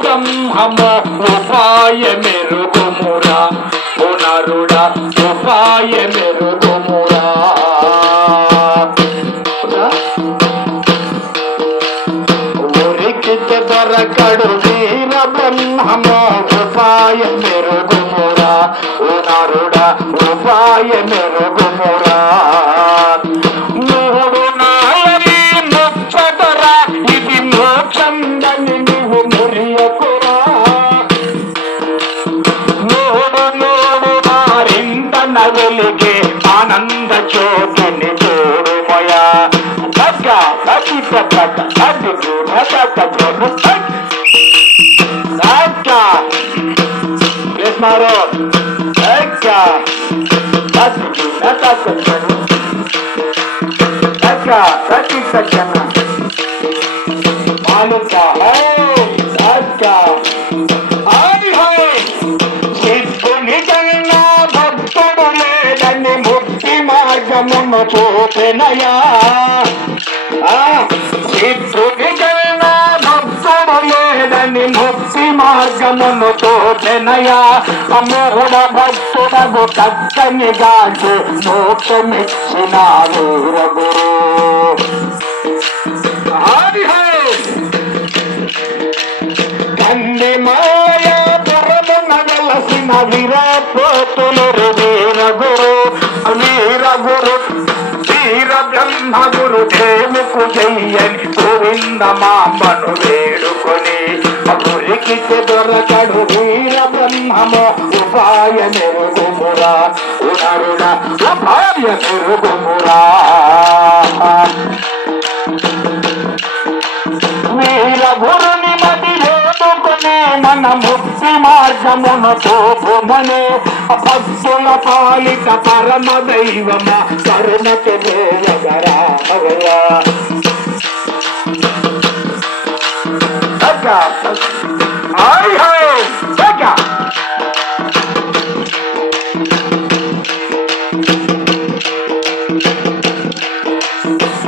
బ్రహ్మము ఉపాయ మెరుగుమురా పునరుడా ఉపాయ మెరుగుమురా. ఉరికితే దొరకడు వీర బ్రహ్మము ఉపాయ మెరుగుమురా పునరుడా ఉపాయ మెరుగుమురా. మూడు నాయని ముచ్చటరా ఇది మోక్షందని నువ్వు మురియకురా. మూడు మూడు వారింత నదులిగే ఆనంద జ్యోతిని చూడుమయా. సిద్ధుని కన్నా భక్తుడు లేదని ముక్తి మార్గమును చూపెనయా. సిద్ధుని కన్నా భక్తుడు లేదని ముక్తి మార్గమును చూపెనయా. మూఢ భక్తుడగు కక్కని గాంచి మోక్షమిచ్చిన వీరగురు. కంది మాయా పురమున వెలసిన వీరపోతులు వీరగురు వీరగురు వీర బ్రహ్మ గురు దేవుకు చెయ్యని గోవింద మాంబను వేడుకొని గురికితే దొరకడు వీర బ్రహ్మము ఉపాయ మెరుగుమురా ఉనరుడా ఉపాయ మెరుగుమురా. వీర గురుని మది వేడుకొని మన ముక్తి మార్గమును చూపుమని భక్తుల పాలిక పరమ దైవమ కరుణకి దేవగరామయ్యా.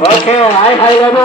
ఓకే హాయ్ హాయ్ బాబు